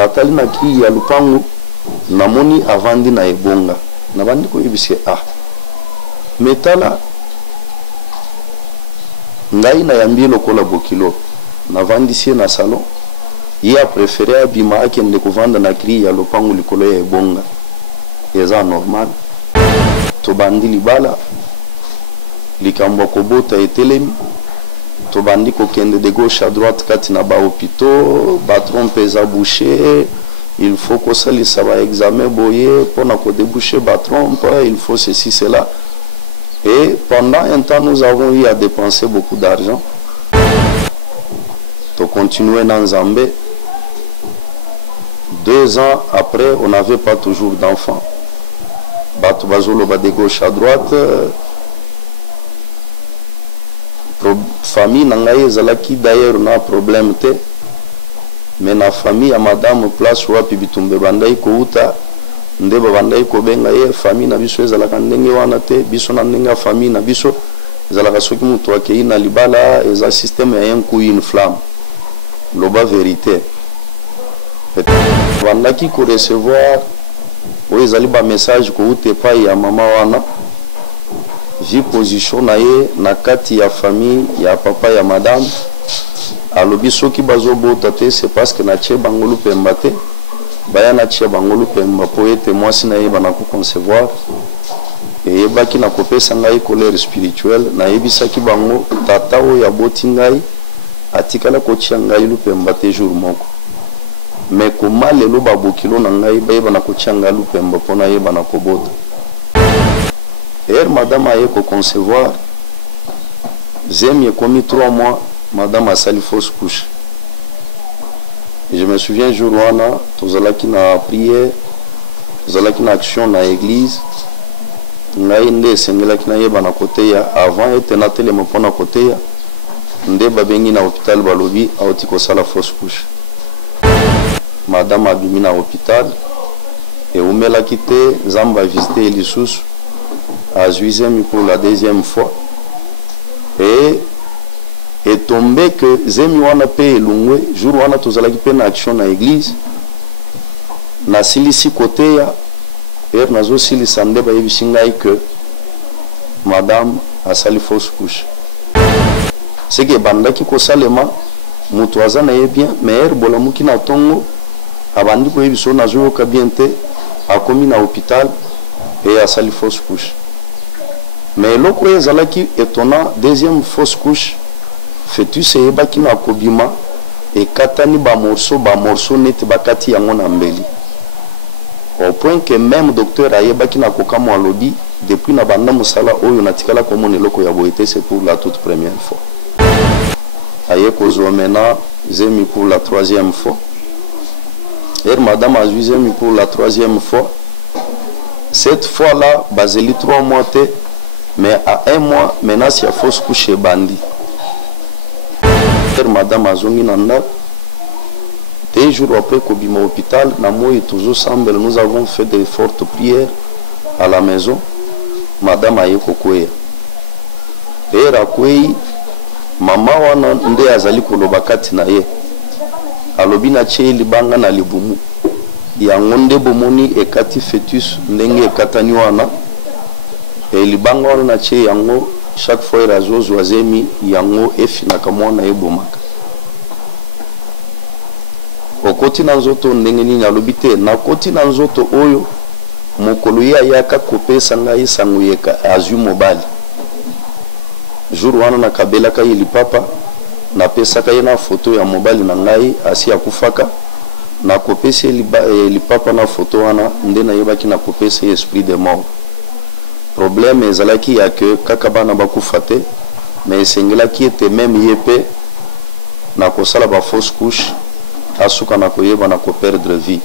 natali na ki ya lupangu namoni avandi na ebonga na bandi ko yebise metala ngai na yambi lokola bokilo na vandisi na salon ye a préféré abima akende kovanda na ki ya lupangu likolo ya ebonga eza normal to bandi libala likambo kobota etelemi to bandi kokende de gauche à droite kati na ba hôpitaux ba trompe za boucher il faut que ça les ça va examen boyer pour na ko déboucher ba trompe il faut ceci cela et pendant un temps nous avons eu à dépenser beaucoup d'argent to continuer dans Zambé. 2 ans après on n'avait pas toujours d'enfants bato bazolo ba de gauche à droite famille nangaye zalaki d'ailleurs na problème te mais na famille ya madame place wapi bitumbe bandai ko uta ndeba bandai ko benga ye famille na biso ezalaka ndenge wana te biso na ndenge famille na biso ezalaka soki mutu akei na libala eza système ya un coup une flamme loba vérité bandaki ko recevoir o ezali ba message ko ute pa ya mama wana vi position na ye na kati ya famille ya papa ya madame alobi soki bazobota te c'est parce que na tie bangolu pemba te baya na tie bangolu pemba po ete mwasi na ye bana ko concevoir e yebaki na kopesa ngai colère spirituelle na yebisaki bango tata o ya boti ngai atikala ko tia ngai lupemba te jour moko mais koma lelo babokilo na ngai bayeba na ko tia ngai lupemba po na yeba na kobota. Madame a eu qu'à concevoir, j'ai commis 3 mois, madame a sali fausse couche. Et je me souviens, jour où on a, tous na prière, tous na action na église, na inde sengela kina yeba na côté ya avant était na télé mo pona côté ya nde babengi na hôpital balobi auti ko sala fausse couche. Madame a bimi na hôpital et umela kité Zamba visiter Lisusu à Zuizemi pour la 2e fois et est tombé que Zemi wana pe lungwe jour wana tozalaki pe na action na église na silisi côté ya nazo silisa nde ba yebisi ngai que madame a sali fausse couche c'est que bandaki ko salema mutu aza na ye bien mais bolamuki na tongo abandi ko yebiso nazo ka bien te akomi na hôpital et a sali fausse couche. Mais l'autre ezalaki étonnant, 2e fausse couche, fœtus et baki na kobima et katani ba morceau net bakati yango na mbeli. Au point que même docteur ayebaki na kokamo alobi depuis na banda musala oyo natikala komona eloko ya boyete c'est pour la toute première fois. Aye kozwa mena Zemi pour la 3e fois. Et madame a Zemi pour la 3e fois. Cette fois-là, baseli 3 mois te mais à 1 mois, maintenant, il y a fausse couche bandi. Madame Azongi Nanda, 2 jours après Kobima hôpital, toujours semble, nous avons fait de fortes prières à la maison. Madame Ayeko Koué. Et Rakoué, maman wana nde azali kolobakati na ye. Alobi na che libanga na libumu. Yango nde bomoni ekati fœtus ndenge ekatani wana. Et libanga wana na che yango chaque fois razo Zemi yango efinaka mwana ebomaka. Okoti na nzoto ndenge nini alobi te na koti na nzoto oyo mokolo ya yaka kopesa ngai sango yeka azu mobali. Jour wana na kabela ka yili papa na pesa ka na photo ya mobali na ngai asi akufaka na kopesa li papa na photo wana nde na yebaki na kopesa esprit de mort. Problème ezalaki ya que kakabana bakufa te mais esengelaki ete même yepe na kosala ba fausse couche asuka na koyeba na ko perdre vie.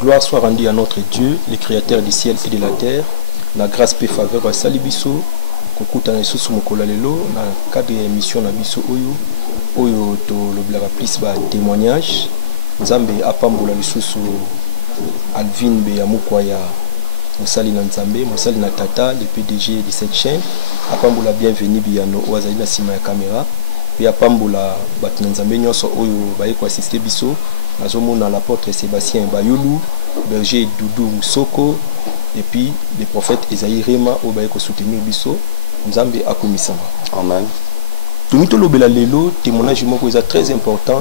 Gloire soit rendue à notre Dieu, le créateur du ciel et de la terre. La grâce et faveur à Salibiso, kokuta na sous mokola lelo na cadre de émission na biso oyo to lobla plus ba témoignage. Nzambe apambola lisusu Alvin be ya mukwaya Mosali na Nzambe, Mosali na Tata, le PDG de cette chaîne. Apambola bienvenue biano wazali na sima ya caméra. Puis apambola bat Nzambe nyonso oyo baye ko assister biso nazomona l'apôtre Sébastien Bayulu, berger Doudou Msoko, et puis le prophète Esaïe Rema au baye ko soutenir biso nzambe akomisama. Amen. Tumito lobela lelo témoignage moko est très important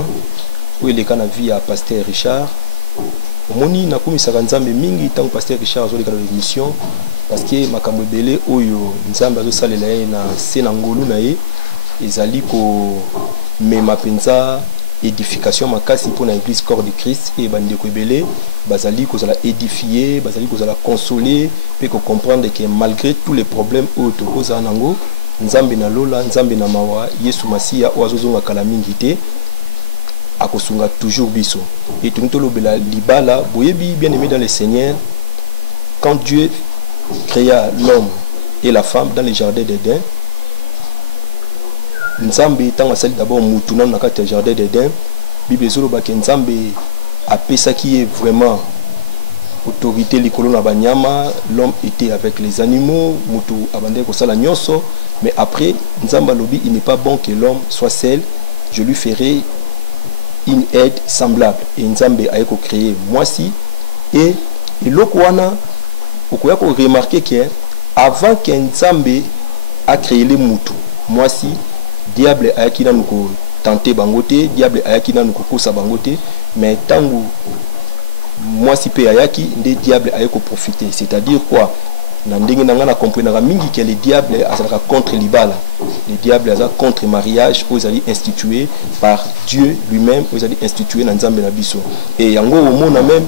où il est kana vie à pasteur Richard. Omoni nakomisaka nzambe mingi tant pasteur Richard azoli kana émission parce que makambo belé oyo nzambe azosalela ye na sena ngolu na ye ezali ko mema penza édification makasi pour na église corps de Christ et bandeko ebele bazali kozala édifier, bazali kozala consoler pe ko comprendre que malgré tous les problèmes oyo tokoza nango nzambe na lola nzambe na mawa Yesu Masiya oazozonga kala mingi te akosunga toujours biso et tumito lobela libala boyebi bien aimé dans le Seigneur quand Dieu créa l'homme et la femme dans le jardin d'Éden. Nzambe tanga sali d'abord mutuna na kati ya jardin d'Éden. Bible ezoloba ke Nzambe apesaki ye vraiment autorité likolo na banyama, l'homme était avec les animaux, mutu abandé ko sala nyonso, mais après Nzamba lobi il n'est pas bon que l'homme soit seul, je lui ferai une aide semblable et Nzambe a ko créé moisi et eloko wana okoya ko remarquer que avant que Nzambe a créé les mutu moisi diable ayaki na nuko tenter bangote, diable ayaki na nuko kosa bangote, mais tangu moisi pe ayaki nde diable ayeko profiter, c'est-à-dire quoi na ndenge nanga na comprendre mingi que le diable azalaka contre libala, le diable azala contre mariage aux ali institué par Dieu lui-même, aux ali institué na nzambe na biso et yango omona même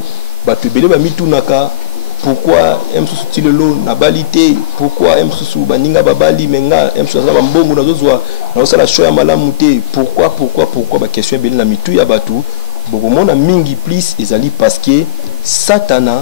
batu belé ba mitunaka pourquoi emsusu tilelo na balité, pourquoi emsusu baninga babali menga emsusu za mbongo na zozwa na osala shoya malamu te, pourquoi ba question belé na mitu ya batu bokomona mingi plus ezali parce que satana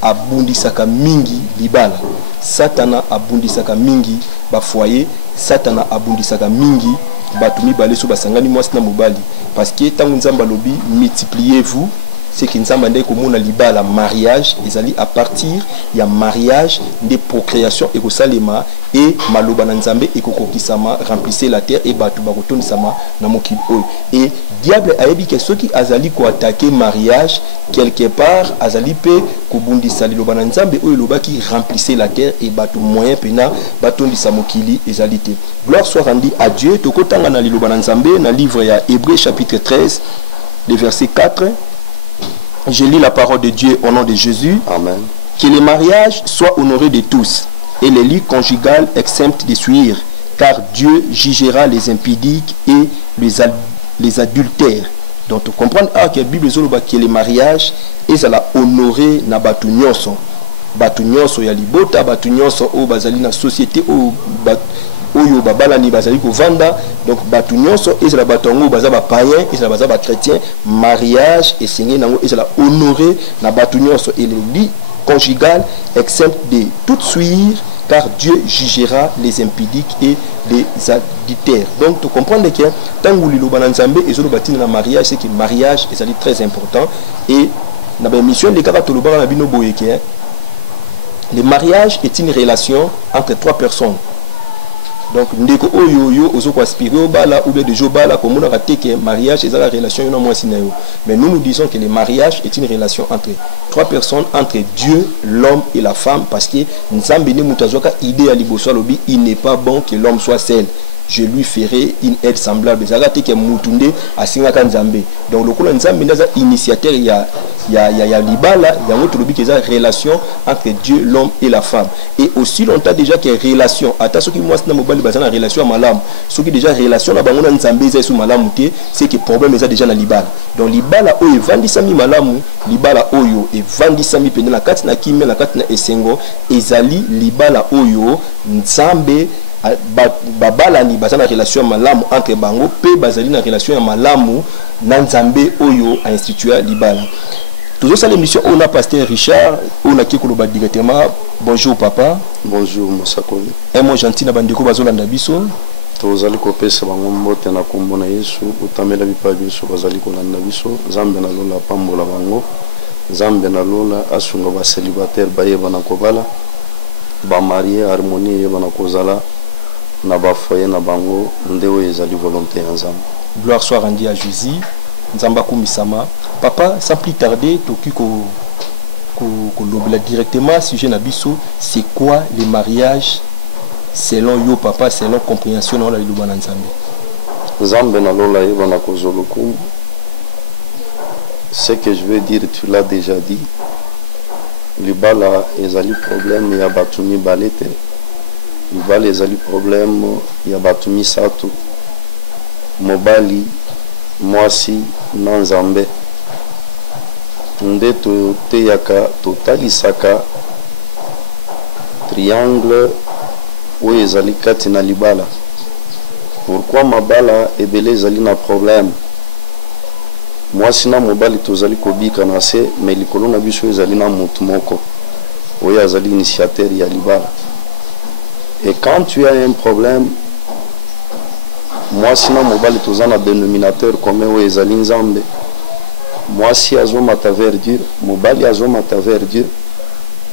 abundisaka mingi libala, satana abundisaka mingi ba foyer, satana abundisaka mingi batu mibale so basangani mwasi na mobali parce que tangu nzamba lobi multipliez-vous, c'est que nzamba ndeko komona libala mariage ezali à partir ya mariage de procréation et kosalema et maloba na nzambe ekokokisama remplissez la terre et batu bakotondisama na mokili oyo et diable ayebi ke soki azali ko attaquer mariage quelque part azali pe kobundisa liloba na nzambe oyo lobaki remplissez la terre et batu moyen pena batondisa mokili ezali te. Gloire soit rendue à Dieu. Tokotanga na liloba na nzambe na livre ya Hébreux chapitre 13 le verset 4. Je lis la parole de Dieu au nom de Jésus. Amen. Que le mariage soit honoré de tous et les lits conjugales exemptes de suivre, car Dieu jugera les impudiques et les adultères. Donc, tu comprends que la Bible dit que le mariage est honoré na batu nyonso. Batu nyonso ya libota, batu nyonso o bazali na société oyo babala ni bazali ko vanda, donc batu nyonso ezala batongo bazaba païen ezala bazaba chrétien, mariage et singé nango ezala honoré na batu nyonso et le lit conjugal exempt de toute suire, car Dieu jugera les impudiques et les adultères. Donc tu comprends que tangu liloba na nzambe ezolo batina na mariage, c'est que mariage ezali très important et na ba mission de kaka toloba na bino boyeke. Le mariage est une relation entre trois personnes. Donc ndeko oyo yo ozoko aspirer au bala ou bien de jo bala comme on a raté que mariage est la relation yo na moi sinayo. Mais nous disons que le mariage est une relation entre trois personnes, entre Dieu, l'homme et la femme, parce que nzambe ne mutazoka idée à liboso lobi, il n'est pas bon que l'homme soit seul. Je lui ferai une aide semblable. Zagate ke mutunde asingaka nzambe. Donc le kolo nzambe ndaza initiateur ya libala, ya moto lobi ke za relation entre Dieu, l'homme et la femme. Et aussi longtemps déjà que relation, ata soki moi na mobali bazana relation à malam, soki déjà relation na bango na nzambe za sou malamu te, c'est que problème eza déjà na libala. Donc libala oyo evandisa mi malamu, libala oyo evandisa mi pende na kati na kimé na kati na esengo, ezali libala oyo nzambe babalani bazana relation malamu entre bango pe bazali na relation ya malamu na nzambe oyo a institué libala. Toujours ça l'émission on a pasteur Richard on a kiko loba directement. Bonjour papa. Bonjour Mosakoli. Et moi gentil na bandeko bazolanda biso. Tozali kopesa bango mbote na kombo na Yesu utamela bipa biso bazali kolanda biso nzambe na lola pambola bango nzambe na lola asunga ba célibataire bayeba na kobala ba marié harmonie yeba na kozala na ba foyer na bango ndewo ezali volonté ensemble. Gloire soit rendue à Jésus. nzamba kumisama. Papa, sans plus tarder, toki lobela directement sujet na biso, c'est quoi le mariage selon yo papa, selon compréhension na la liloba na nzambe? Nzambe na lola yeba na kozolokumu. Ce que je veux dire, tu l'as déjà dit. Libala ezali problème ya batumi balete. Libala ezali problème ya batumi satu. Mobali mwasi na nzambe. Nde teyaka totalisaka triangle oyo ezali kati na libala. Pourquoi mabala ebele ezali na problème? Mwasi na mobali tozali kobika na se, mais likolo na biso ezali na mutu moko oyo azali initiateur ya libala. Et quand tu as un problème, mwasi na mobali toza na dénominateur commun oyo ezali nzambe. Mwasi azomata verdure, mobali azomata verdure,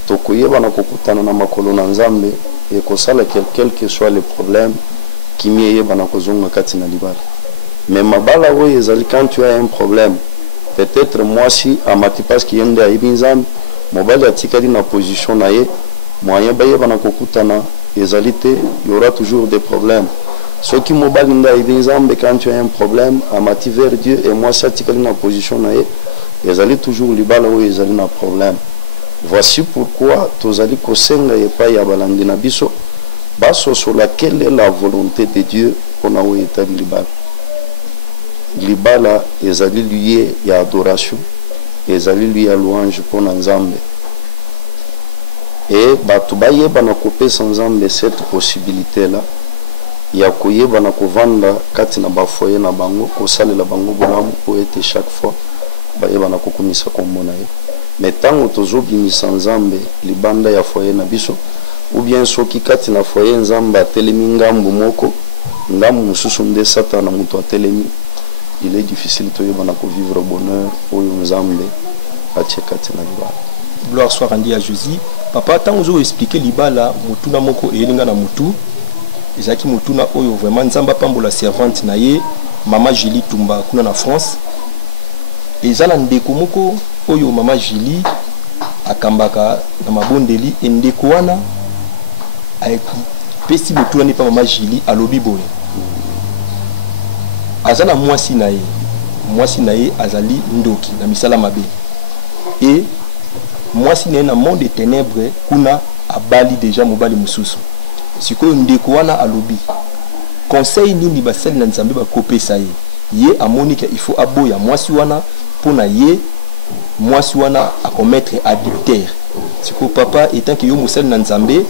tokoyeba na kokutana na makolo na nzambe ekosala quel que soit le problème kimi eyeba na kozonga kati na libala. Mais mabala oyo ezali quand tu as un problème, peut-être mwasi amati parce qu'il yende ayibi nzambe, mobali atikali na position na ye, moyen bayeba na kokutana ezali te, il y aura toujours des problèmes. Ce qui mobali nda ayibi nzambe, quand tu as un problème, amati vers Dieu, et mwasi atikali na position na ye, ezali toujours libala oyo ezali na problème. Voici pourquoi tozali kosenga epai ya balandi na biso basosola quelle est la volonté de Dieu pour na oyo etali libala. Libala ezali lié ya adoration, ezali lié ya louange pour na nzambe. Et batu bayeba na kopesa nzambe cette possibilité là ya koyeba na kovanda kati na bafoye na bango, kosalela bango bolamu po ete chaque fois bayeba na kokumisa kombo na ye. Mais tango tozobimisa nzambe libanda ya foye na biso, ou bien soki kati na foye nzambe atelemi ngambu moko, ngambu mususu nde satana mutu atelemi, il est difficile toyeba na kovivre bonheur oyo nzambe atie kati na libala. Gloire soit rendue à Jésus. Papa, tant vous avez expliqué libala mutuna moko elinga na mutu, ezaki mutuna oyo vraiment nzamba pambola servante na ye mama Julie Tumba kuna na France. Ezala ndeko moko oyo mama Julie akambaka na mabondeli endeko wana pesi mutuna ni pa mama Julie alobi boye. Azana mwasi na ye azali ndoki na misala mabe. Et mwasi na ye na monde de ténèbres kuna abali déjà mobali mususu. Sikoyo ndeko wana alobi conseil nini basali na nzambe bakopesa ye amoni ke il faut aboya mwasi wana pona ye mwasi wana a commettre adultère. Sikoyo papa étant que yo musali na nzambe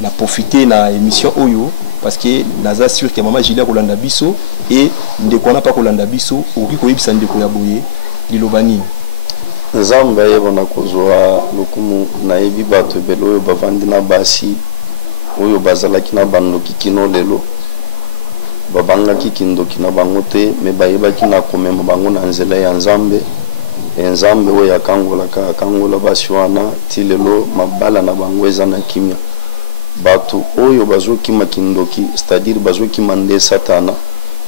na profiter na émission oyo parce que naza sûr que maman Julia kolanda biso et ndeko wana pa kolanda biso oki koyebisa ndeko ya boye liloba nini. Nzambe yeba na kozwa lokumu na yebi bato ebele oyo bavandi na basi oyo bazalaki na bandoki kino lelo babangaki kindoki na bango te, me bayebaki na komema bango na nzela ya nzambe. Nzambe oyo akangola basi wana ti lelo mabala na bango eza na kimia. Bato oyo bazokima kindoki, c'est-à-dire bazokima nde satana,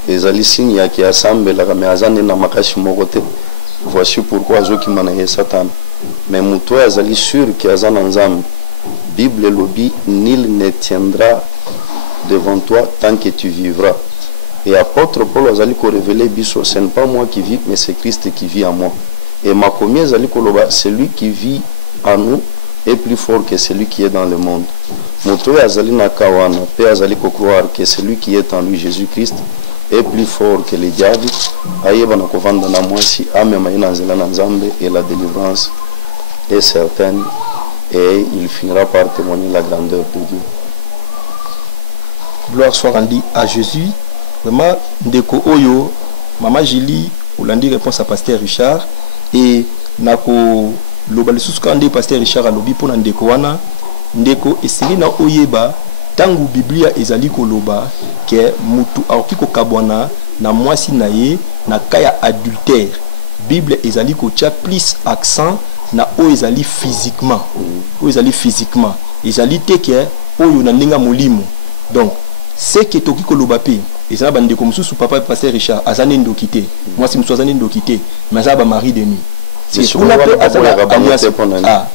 ezali signe yaki asambelaka me aza nde na makasi moko te. Voici pourquoi azokima na ye satana. Mais muto azali sûr ki aza na nzambe. Bible lobi, nul ne tiendra devant toi tant que tu vivras. Et apôtre Paul azali ko révéler biso, ce n'est pas moi qui vis, mais c'est Christ qui vit en moi. Et Makomi azali ko loba, celui qui vit en nous est plus fort que celui qui est dans le monde. Muto azali na kawana, pe azali ko croire que celui qui est en lui, Jésus-Christ, est plus fort que le diable. Ayeba na kovanda na mwasi, amema ina nzela na nzambe, et la délivrance est certaine. Et il finira par témoigner la grandeur de Dieu. Gloire soit rendue à Jésus. Vraiment, ndeko oyo, maman Julie, Olandi réponse à pasteur Richard. Et nako lobali suskande pasteur Richard alobi pona ndeko wana, ndeko esili na oyeba tangu Biblia ezali koloba ke mutu aoki kokabwana na mwasi na ye na kaya adultère. Bible ezali kotia plus accent na oyo ezali physiquement. Oyo ezali physiquement. Ezali te ke oyo na ndinga molimo. Donc, ce que toki koloba pe et ça bande comme sous papa pasteur Richard azane ndokité moi si m'sois azane ndokité mais ça ba mari de nuit c'est pour la paix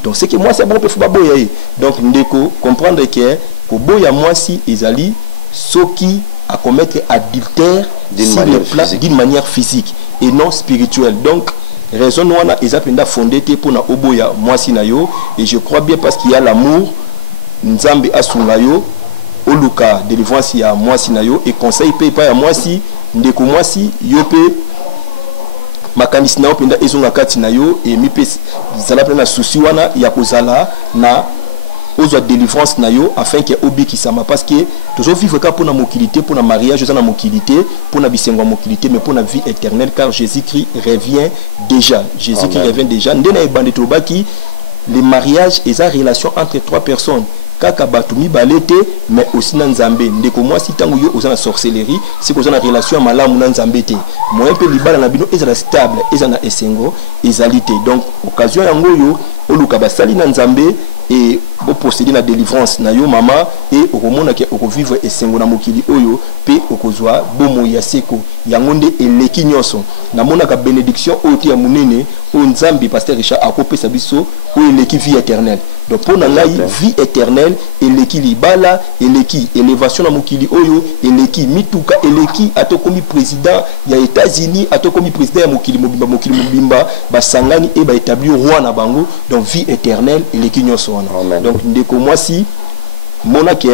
donc c'est que moi c'est bon pour faut boya donc ndeko comprendre que boya moi si ezali soki à commettre adultère d'une manière physique et non spirituelle. Donc raison wana ezapenda fondé pour na oboya moi si na yo, et je crois bien parce qu'il y a l'amour nzambe asunga yo oluka délivrance ya moi si na yo, et conseil pe pa ya moi si ndeko moi si yo pe makanisi na yo penda ezonga kati na yo, et mi pe zala pena souci wana ya kozala na aux délivrance na yo afin que obi qui sama, parce que toujours vivre ka pour na mokilité, pour na mariage za na mokilité, pour na bisengo mokilité, mais pour na vie éternelle, car Jésus-Christ revient déjà. Jésus-Christ revient déjà. Ndena ebande to baki les mariages et sa relation entre trois personnes. Kaka batumi balete mais aussi na nzambe ndeko moi si tango yo ozana sorcellerie si kozana relation ya malamu na nzambe te moyen pe libala na bino ezala stable ezana esengo ezalité. Donc occasion yango yo oluka basali na nzambe et bo procéder na délivrance na yo mama, et okomona ke okovivre esengo na mokili oyo pe okozwa bomo ya seko yango nde eleki nyonso na mona ka bénédiction oyo ya munene o nzambe pasteur Richard akopesa biso o eleki vie éternelle. Donc pour na ngai vie éternelle eleki libala eleki élévation na mokili oyo eleki mituka eleki atokomi président ya États-Unis atokomi président ya mokili mobimba basangani et ba établir roi na bango. Donc vie éternelle eleki nyonso wana. Donc ndeko moi si monake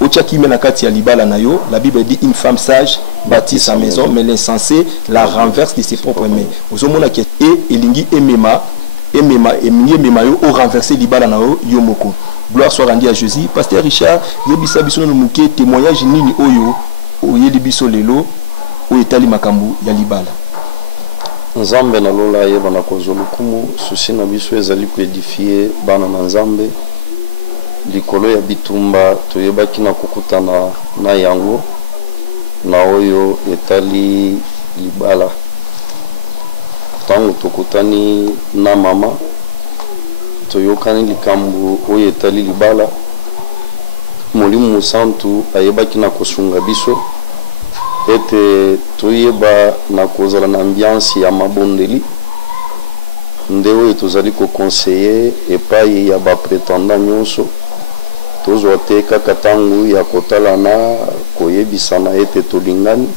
Otiaki menakati ya libala na yo, la Bible dit une femme sage bâtit sa maison, mais l'insensé la renverse de ses propres mains. Ozomona ke et elingi emema yo o renverser libala na yo moko. Gloire soit rendue à Jésus. Pasteur Richard, yebisa biso no muke témoignage nini oyo oyeli biso lelo o etali makambu ya libala. Nzambe na lola yeba na kozolukumu susi na biso ezali ko édifier bana na Nzambe. Likolo ya bitumba toyebaki na kokutana na yango na oyo etali libala. Tango tokutani na mama toyokani likambu oyo etali libala, Molimo Musantu ayebaki na kosunga biso ete toyeba na kozala na ambiance ya mabondeli nde oyo tozali koconseiller epai ya bapretendant nyonso tozwa te kaka ntango ya kotalana koyebisana ete tolingani,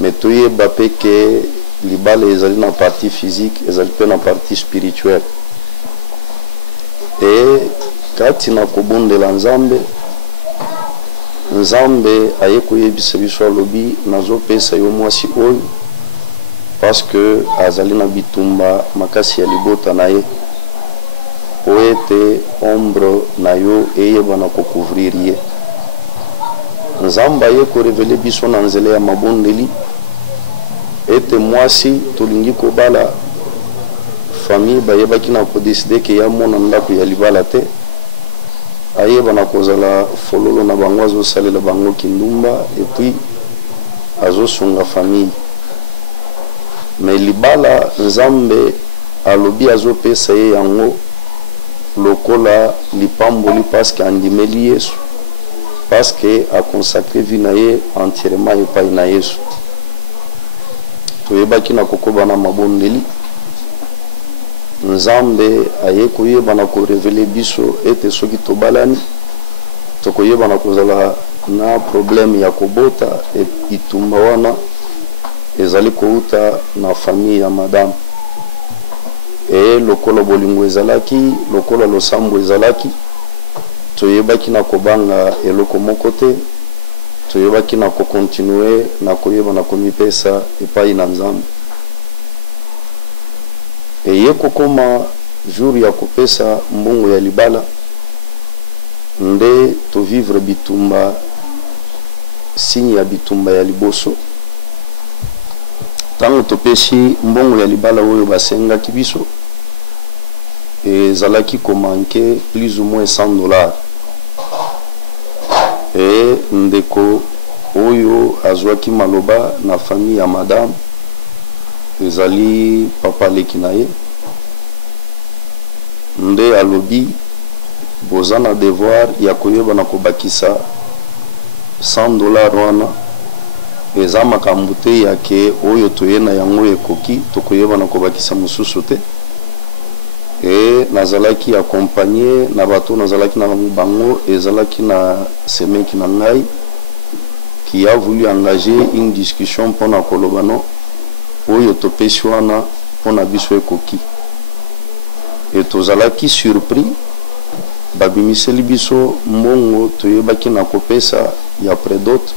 me toyeba pe ke libala ezali na partie physique ezali pe na partie spirituelle. E kati na kobondela Nzambe, Nzambe aye koyebisa biso alobi nazopesa yo mwasi oyo parce que azali na bitumba makasi ya libota na ye po ete ombre na yo eyeba na kocouvrir ye. Nzambe aye korevele biso na nzela ya mabondeli ete mwasi tolingi kobala famille bayebaki na kodeside ke ya mona ndako ya libala te, ayeba na kozala fololo na bango azosalela bango kindumba epuis azosunga famille. Mais libala Nzambe alobi azopesa ye yango lokola lipamboli parce que andimeli Yesu, parce que a consacré vie na ye entièrement epai na Yesu. Toyebaki na kokoba na mabondeli, Nzambe aye koyeba na korevele biso ete soki tobalani tokoyeba na kozala na problème ya kobota itumba wana ezali kouta na famille ya madame. E lokolo bolingo ezalaki, lokolo losambo ezalaki, toyebaki na kobanga eloko moko te, toyebaki na kokontinue na koyeba na komipesa epai na Nzambe. Eye kokoma jour ya kopesa mbongo ya libala nde to vivre bitumba signe ya bitumba ya liboso. Tango topesi mbongo ya libala oyo basengaki biso ezalaki komanke plus ou moins $100. E ndeko oyo azwaki maloba na famille ya madame ezali papa leki na ye nde alobi boza na devoir ya koyeba na kobakisa $100 wana eza makambo te yake oyo toye na yango ekoki tokoyeba na kobakisa mosusu te. Et nazalaki accompagné na bato nazalaki na bango ezalaki na semeki na ngai qui a voulu engager une discussion pour na kolobano oyo topesi wana pona biso ekoki. Et tozalaki surpris babimiseli biso mbongo toyebaki na kopesa ya predote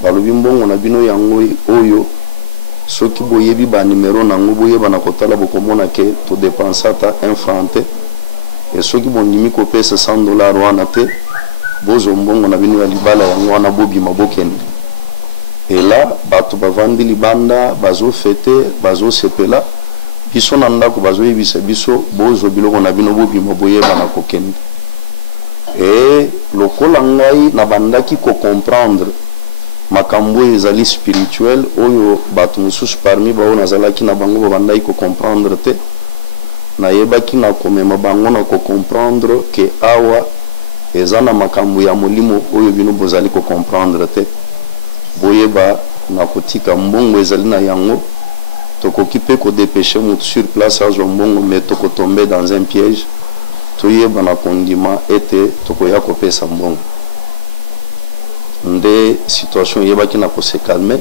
balobi mbongo na bino yango oyo soki boyebi ba numéro nango boyeba na kotala bokomona ke to dépenser ata 1 franc te et soki bondimi kopesa $100 wana te bozo mbongo na bino ya libala yango wana bobima bokende. Et là bato bavandi libanda bazo fete bazo sepela biso na ndako bazo yebisa biso bozo biloko na bino bobima boyeba na kokende. Et lokola ngai na bandaki ko comprendre makambo ezali spirituel oyo bato mosusu parmi bao nazalaki na bango babandaki ko comprendre te nayebaki na komema bango na ko comprendre ke awa eza na makambo ya molimo oyo bino bozali ko comprendre te boyeba na kotika mbongo ezali na yango tokoki pe ko dépêcher moto sur place azwa mbongo mais tokotombe dans un piège toyeba na kondima ete tokoya kopesa mbongo nde situation yebaki na kose calmer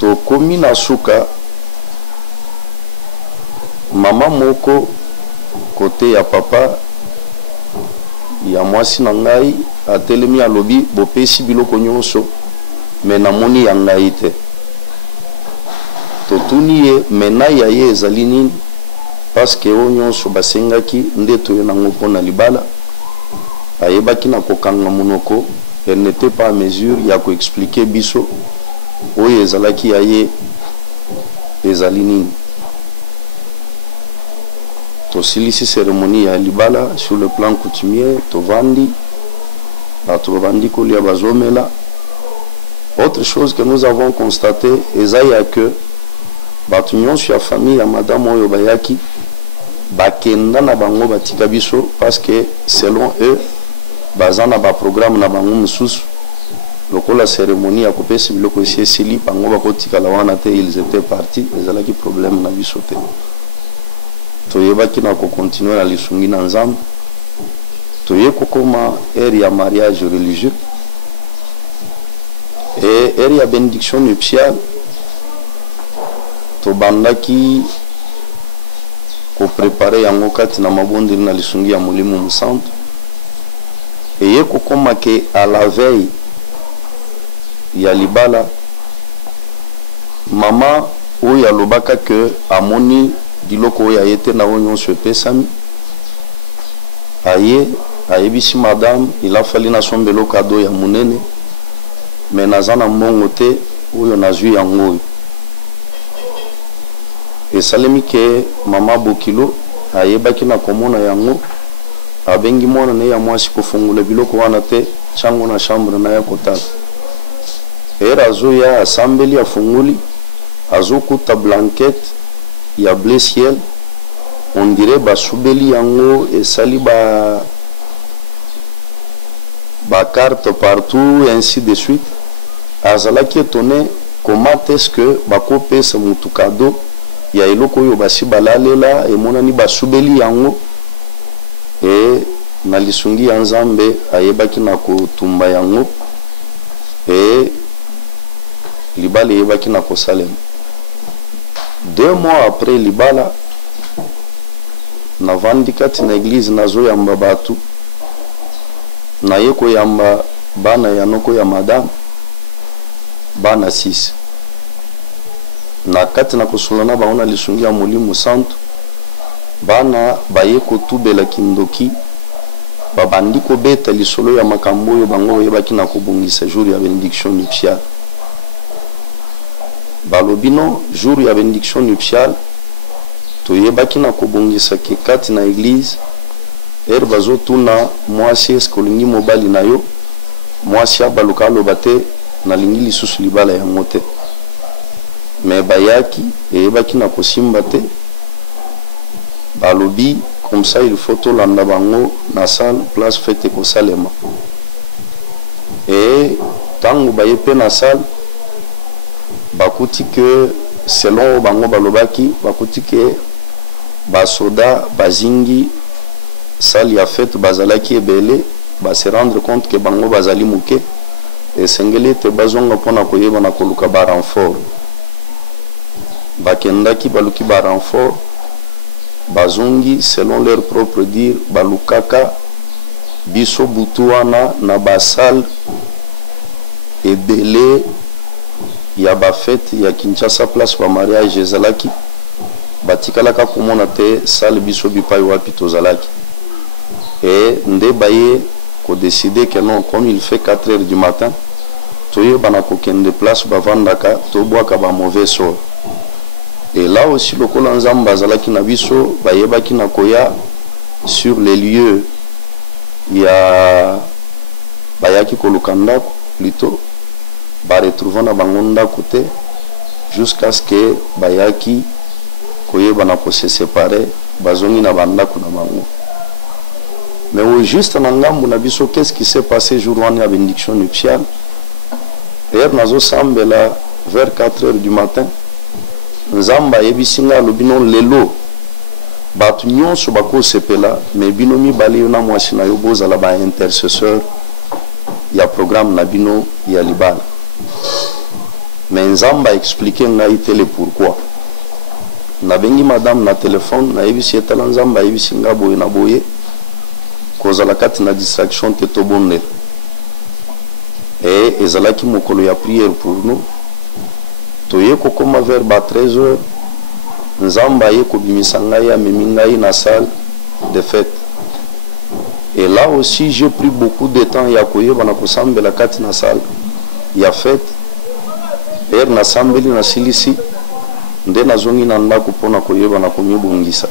tokomi na suka mama moko kote ya papa ya mwasi na ngai atelemi alobi bopesi biloko nyonso me namoni ya ngai te totuni ye mena ya ye ezali nini parce que oyo nyonso basengaki nde toye nango mpona libala ayebaki na kokanga monoko. Elle n'était pas à mesure ya ko expliquer biso oyo ezalaki ya ye ezali nini. Tosilisi cérémonie ya libala sur le plan coutumier tovandi bato bavandi kolia bazomela. Autre chose que nous avons constaté ezaya que bato nyonso ya famille ya madame oyo bayaki bakenda na bango batika biso parce que selon eux bazana ba programme na bango mususu lokola cérémonie ya kopesa biloko esi esili bango bakotika la wana te ils étaient partis ezalaki problème na biso te toyebaki na kocontinue na lisungi na nzambe toye kokoma ere ya mariage religieux et ere ya bénédiction nuptiale tobandaki koprepare yango kati na mabondeli na lisungi ya molimo musantu. Et ye kokoma ke à la veille ya libala mama oyo alobaka ke amoni biloko oyo ayete na oyo nyonso epesami ayebisi madame il a fallu nasomba eloko ado ya monene me naza na mbongo te oyo nazwi yango oyo esalemi ke mama bokilo ayebaki na komona yango abengi mwana ne ya mwasi kofungula biloko wana te chango na chambre na ya kotala era azo ya asambeli afunguli azokuta blanquette ya bleu ciel on dirait basubeli yango esali ba carte partout et ainsi de suite. Azalaki étonné comment est-ce que bakopesa mutu kado ya eloko oyo basi balalela emonani basubeli yango et na lisungi ya nzambe ayebaki na kotumba yango et libala ayebaki na kosalema. 2 mois après libala navandi kati na église nazoyamba batu naye koyamba bana ya noko ya madame bana 6 na kati na kosolana baona lisungi ya molimo santo bana baye kotubela kindoki babandi kobeta lisolo ya makambo oyo bango bayebaki na kobungisa jour ya bénédiction nuptiale. Balobino jour ya bénédiction nuptiale toyebaki na kobungisa ke kati na église er bazotuna mwasi eske olingi mobali na yo mwasi abaluka aloba te nalingi lisusu libala yango te me bayaki eyebaki na kosimba te balobi comme ça il faut tolanda bango na salle place fete kosalema et tango baye pe na salle bakuti que selon bango balobaki bakuti que basoda bazingi sali ya fête bazalaki ebele se rendre compte que bango bazali muke esengeli te bazonga mpona koyeba na koluka ba renfort bakendaki baluki ba renfort bazongi selon leur propre dire balukaka biso butu wana na basale ebele ya bafete ya Kinshasa place ba mariage ezalaki batikalaka komona te sale biso bipai wapi tozalaki et nde baye ko décider que non, comme il fait 4 heures du matin toyebana kokende place bavandaka tobwaka ba mauvais sort. Et là aussi lokola nzamba azalaki na biso bayebaki na koya sur les lieux ya bayaki koluka ndako plutôt baretrouva na bango ndako te jusqu'à ce que bayaki koyebana ko se séparer bazongi na bandako na bango. Mais au juste na ngambu na biso qu'est-ce qui s'est passé jour wana ya bénédiction nuptiale? Hier nazo sambela vers 4 heures du matin nzamba yebisinga lobino lelo batu nyonso bako sepela mais bino mibali na mwasi na yo bozala ba intercesseur ya programme na bino ya libala. Mais nzamba expliquer ngai tele pourquoi na bengi madame na téléphone na yebisi etala nzamba yebisinga boye na boye kozala kati na distraction te tobonde et ezalaki mokolo ya prière pour nous toye kokoma vers ba 13 heures nzamba ye kobimisa ngai amemi ngai na salle de fête. Et là aussi j'ai pris beaucoup de temps ya koyeba na kosambela kati na salle ya fête er na sambeli na silisi nde nazongi na ndako mpona koyeba na komibongisa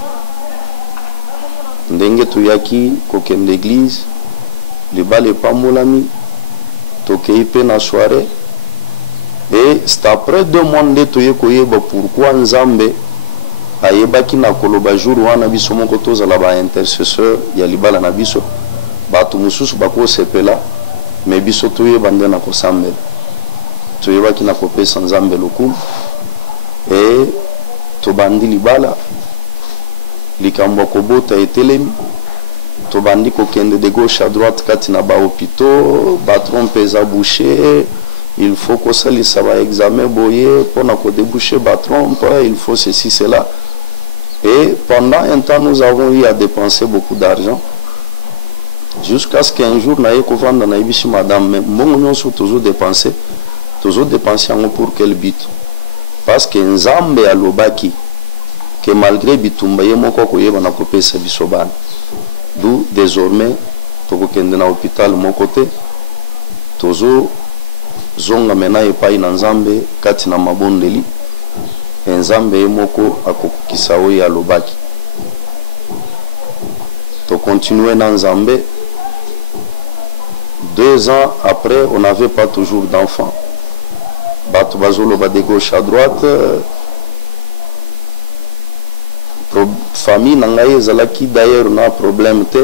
ndenge toyaki kokende église libala epambolami tokei pe na soirée. Et c'est après 2 mois nde toye koyeba pourquoi nzambe ayebaki na koloba jour wana biso moko tozala ba intercesseur ya libala na biso bato mosusu bakosepela mais biso toyeba nde na kosambela toyebaki na kopesa nzambe lokumu et tobandi libala likambo kobota etelemi tobandi kokende de gauche à droite kati na ba hôpitaux batrompe eza bouché il faut que ça ça va examen boyer pour qu'on déboucher ba trompe il faut ceci cela. Et pendant un temps nous avons eu à dépenser beaucoup d'argent jusqu'à ce qu'un jour na yeko vanda na ibishi madame mais mbongo nyonso toujours dépenser yango pour quel but? Parce que nzambe alobaki que malgré bitumba ye moko koyeba na kopesa biso bana d'où désormais tokokende na hôpital moko te tozo zonga mena epai na nzambe kati na mabondeli nzambe ye moko akokokisa oyo alobaki to continuer na nzambe. 2 ans après on n'avait pas toujours d'enfants bato bazoloba de gauche à droite famille na ngai ezalaki d'ailleurs na problème te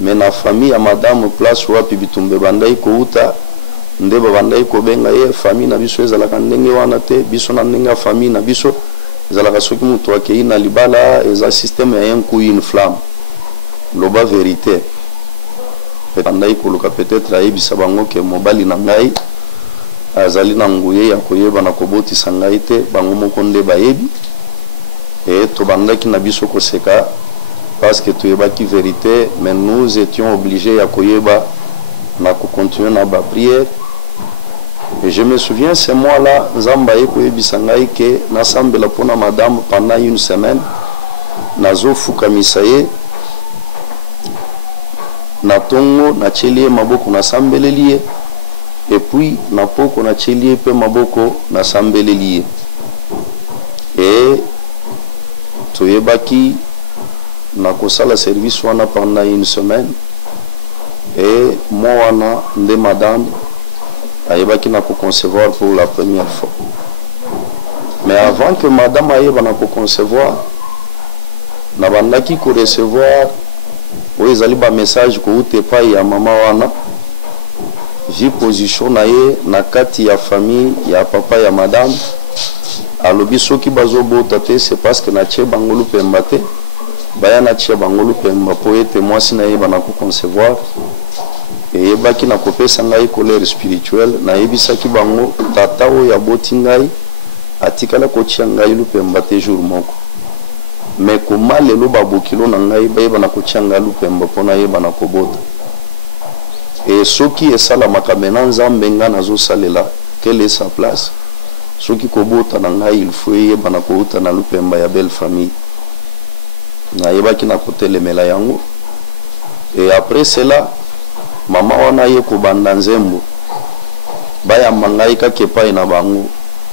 mais na famille ya madame place wapi bitumbe bandai kouta nde babandai kobenga ye famille na biso ezalaka ndenge wana te biso na ndenge ya famille na biso ezalaka soki mutu akei na libala eza système ya un coup une flamme loba vérité bandai koluka peut-être ayebisa bango ke mobali na ngai azali na nguye ya koyeba na kobotisa ngai te bango moko nde bayebi et tobandaki na biso koseka parce que toyebaki vérité mais nous étions obligés ya koyeba na continuer na ba prière. Et je me souviens ce mois-là nzamba ye koyebisa ngai ke nasambela pona madame pendant 1 semaine nazofukamisa ye na tongo na chelie maboko nasambeleli ye et puis na poko na chelie pe maboko nasambeleli ye et toyebaki na kosala service wana pendant 1 semaine. Et moi wana nde madame ayebaki na concevoir pour la première fois. Mais avant que madame ayeba na concevoir na bandaki ko recevoir oyo ezali ba message ko ute pa ya mama wana vi position na ye na kati ya famille ya papa ya madame alobi soki bazobota te c'est parce que na tie bango lupemba te baya na tie bango lupemba po ete mwasi na ye bana ko concevoir eyebaki na kopesa ngai colère spirituelle nayebisaki bango tata oyo aboti ngai atikala kotia ngai lupemba te jour moko mais koma lelo babokilo na ngai bayeba na kotia ngai lupemba mpo nayeba na kobota et soki esalamaka mena nzambe nga nazosalela quelle est sa place soki kobota na ngai il faut eyeba na kouta na lupemba ya belle famille nayebaki na kotelemela yango et après cela mama wana ye kobanda nzembo bayamba ngai kaka epai na bango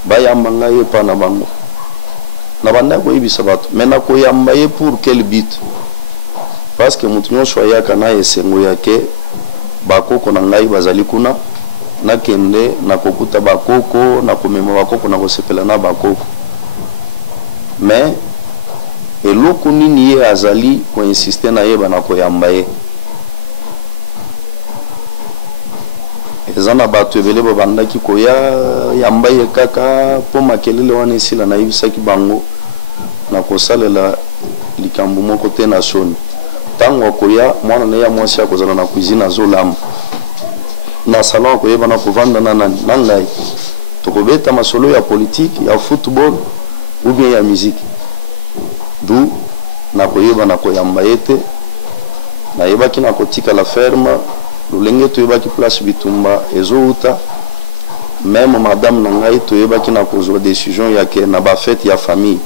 bayamba ngai epa na bango na banda koyebisa bato me na koyamba ye pour quel but parce que motu nyonso ayaka na esengo yake bakoko na ngai bazali kuna nakende na kokuta bakoko na komema bakoko na kosepela na bakoko mais eloko nini ye azali koinsiste na ye bana koyamba ye eza na bato ebele babandaki koya yamba ye kaka mpo makelele wana esila nayebisaki bango na kosalela likambo moko te na soni ntango akoya mwana na ye ya mwasi akozala na cuisine azolamba na salon akoyeba na kovanda na nani na ngai tokobeta masolo ya politique ya football ou bien ya musique du na koyeba na koyamba ye te nayebaki na kotikala ferme lolenge toyebaki place bitumba ezouta même madame na ngai toyebaki na kozwa décision yake na bafete ya famille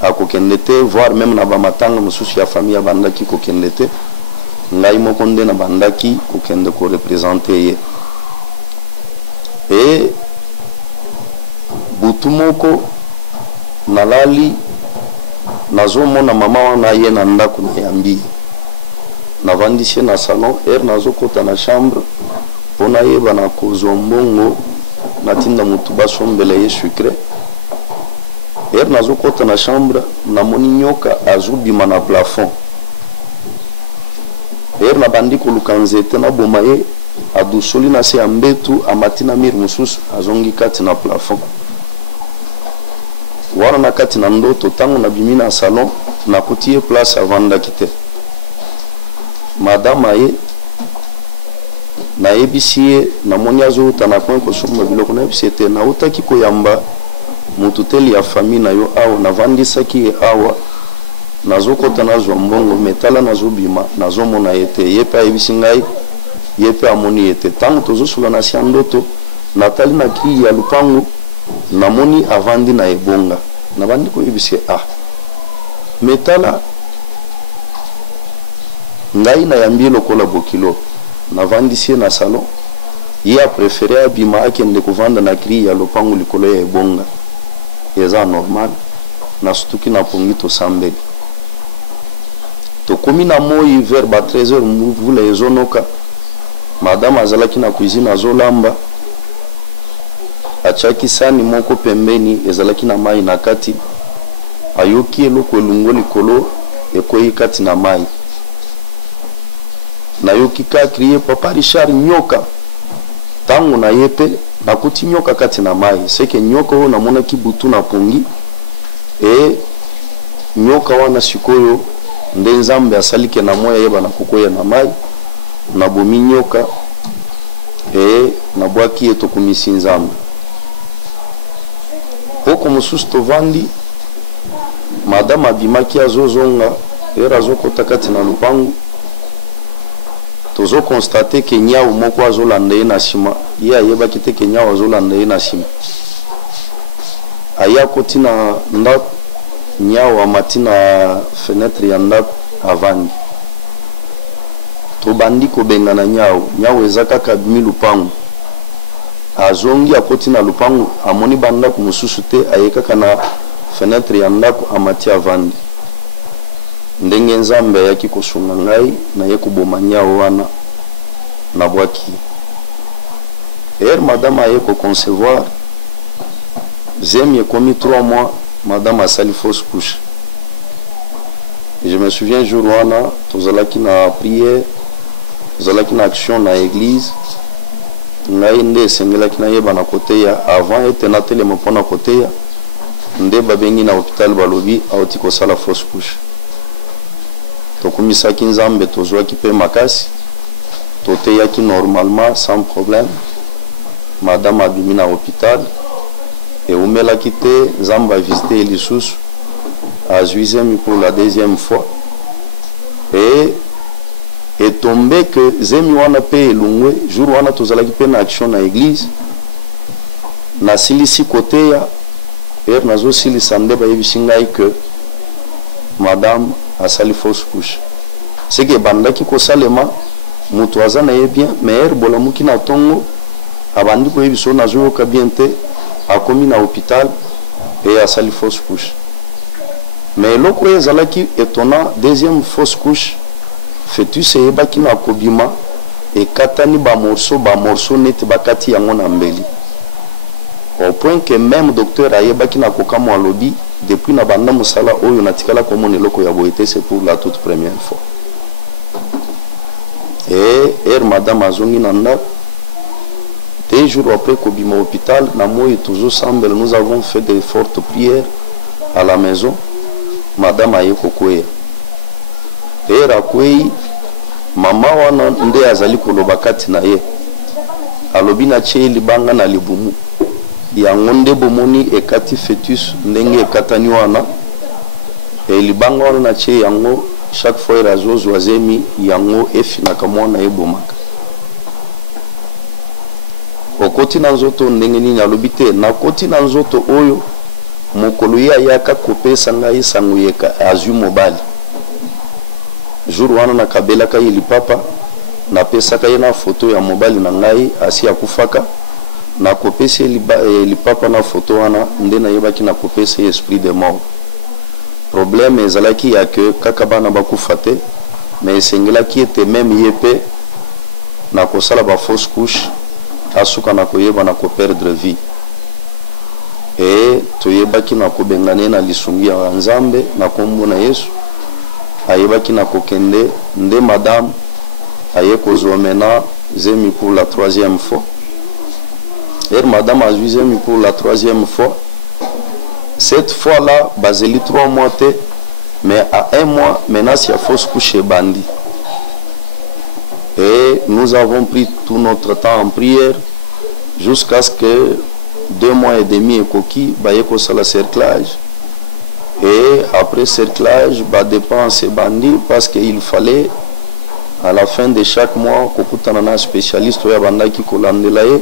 akokende te voire même na bamatanga mosusu ya famille abandaki kokende te ngai moko nde na bandaki kokende korepresente ye e butu moko nalali nazomona mama wana ye na ndako nayambi navandisi ye na salon ere nazokota na chambre mpo nayeba na kozwa mbongo natinda motu basombela ye sucre ere nazokota na chambre namoni nyoka azobima na plafond ere nabandi koluka nzete naboma ye adusoli na se ya mbetu amati na mire mosusu azongi kati na plafond wana na kati na ndoto ntango nabimi na salon nakuti ye place avandaki te madame aye nayebisi ye namoni azouta na coin kosomba biloko nayebisi ete nautaki koyamba mutu teli ya famille na yo awa navandisaki ye awa nazokota nazwa mbongo metala nazobima nazomona ye te ye mpe ayebisi ngai ye mpe amoni ye te ntango tozosula na si ya ndoto natali na kii ya lupango namoni avandi na ebonga nabandi koyebisi metala ngai nayambi lokola bokilo navandisi ye na salon ye aprefere abima akende kovanda na kri ya lopango likolo ya ebonga eza normal nasutuki na pongi tosambeli tokomi na moi vers ba 13h mvula ezonoka madame azalaki na cuisine azolamba atiaki sani moko pembeni ezalaki na mai na kati ayoki eloko elungo likolo ekoyi kati na mai nayoki ka kriye papa Richard nyoka tango na ye mpe nakuti nyoka kati na mai seke nyoka oyo namonaki butu na pongi e nyoka wana sikoyo nde nzambe asalike na moya yeba na kokoya na mai nabomi nyoka e nabwaki ye tokumisi nzambe poko mosusu tovandi madame abimaki azozonga ere azokota kati na lupango tozo constate ke nyau moko azolanda ye na nsima ye ayebaki te ke nyau azolanda ye na nsima aya koti na ndako nyau amati na fenêtre ya ndako avandi tobandi kobengana nyau eza kaka abimi lupango azongi akoti na lupango amoni bandako mosusu te aye kaka na fenêtre ya ndako amati avandi ndenge nzambe ayaki kosunga ngai naye koboma nyau wana nabwaki ere madame aye koconcevoir zemi ekomi 3 mois madame asali fausse couche et je me souviens jour wana tozalaki na prière tozalaki na action na église ngai nde esengelaki nayeba na kote ya avant ete natelema mpo na kote ya nde babengi na hôpital balobi auti kosala fausse couche. Tokumisaki nzambe tozwaki mpe makasi toteyaki normalement sans problème. Madame abimi na hôpital eumelaki te nzambe avisite ye lisusu azwizemi pour la deuxième fois et est tombé que zemi wana pe elungwe jour wana tozalaki pe na action na église na silisi kote ya nazo silisa nde bayebisi ngai que madame asali fausse couche. C'est que bandaki kosalema mutu aza na ye bien mais bolamuki na tongo abandi koyebiso nazoyoka bien te akomi na hôpital et asali fausse couche. Mais eloko oyo ezalaki étonnant, deuxième fausse couche fœtus eyebaki na kobima ekatani bamorceau neti bakati yango na mbeli au point que même docteur ayebaki na kokamo alobi depuis na banda mosala oyo natikala komona eloko ya boye te, c'est pour la toute première fois. Et madame azongi na ndako 2 jours après kobima hôpital na moi toujours semble nous avons fait de fortes prières à la maison. Madame aye kokwea akwei mama wana nde azali koloba kati na ye alobi na tie libanga na libumu yango nde bomoni ekati fœtus ndenge ekatani wana libanga wana na tie yango chaque fois erazozwa zemi yango efinaka mwana ebomaka okoti na nzoto ndenge nini alobi te nakoti na nzoto oyo mokolo ye ayaka kopesa ngai sango yeka azwi mobali jour wana nakabelaka ye lipapa napesaka ye na foto ya mobali na ngai asi akufaka nakopesa lipapa na foto wana nde nayebaki nakopesa ye esprit de mort. Problème ezalaki ya ke kaka bana bakufa te mais esengelaki ete meme ye mpe na kosala ba fausse couche asuka na koyeba na koperdre vie et toyebaki na kobengane na lisungi ya nzambe na kombo na Yesu ayebaki na kokende nde madame aye kozwa mena zemi pour la 3e fois et madame a zemi pour la 3e fois. Cette fois-là baseli 3 mois te mais à 1 mois maintenant c'est fausse couche bandi et nous avons pris tout notre temps en prière jusqu'à ce que 2 mois et demi et coquille bayeko sala cerclage et après cerclage dépense bandi parce qu'il fallait à la fin de chaque mois kokutana na spécialiste ya bandaki kolandela ye.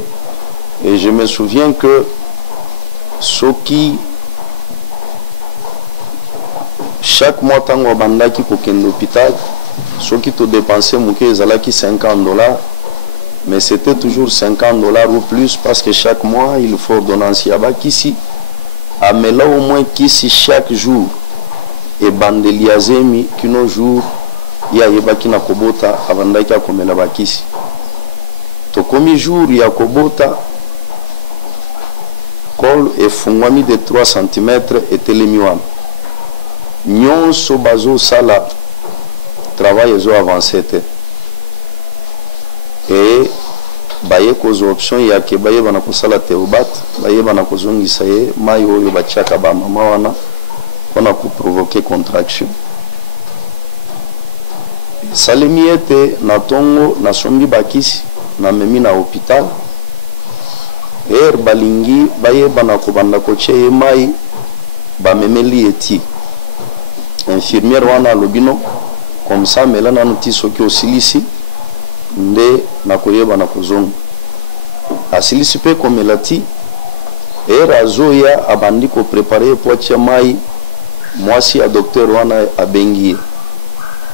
Et je me souviens que ceux qui chaque mois tango bandaki kokende hôpital ceux qui te dépensaient muke ezalaki $50 mais c'était toujours $50 ou plus parce que chaque mois il faut ordonnance yaba kisi amela au moins kisi chaque jour et bandeliazemi kino jour ya yebaki na kobota abandaki akomela bakisi to komi jour ya kobota col efungwami de 3 cm etelemi wana nyonso bazo sala travail ezo avancé te et baye kozwa option yake baye bana kosala teobat baye bana kozongisa ye mai oyo batiaka bamama wana mpona koprovoke contraction salemi ete na ntongo nasombi bakisi namemi na hôpital balingi baye bana kobanda kotie ye mai bamemeli eti infirmière wana alobino comme ça mela nanu ti soki osilisi nde nakoyeba na kozonga asilisi mpe komela ti azoya abandi koprepare po atia mai mwasi ya docteur wana abengi ye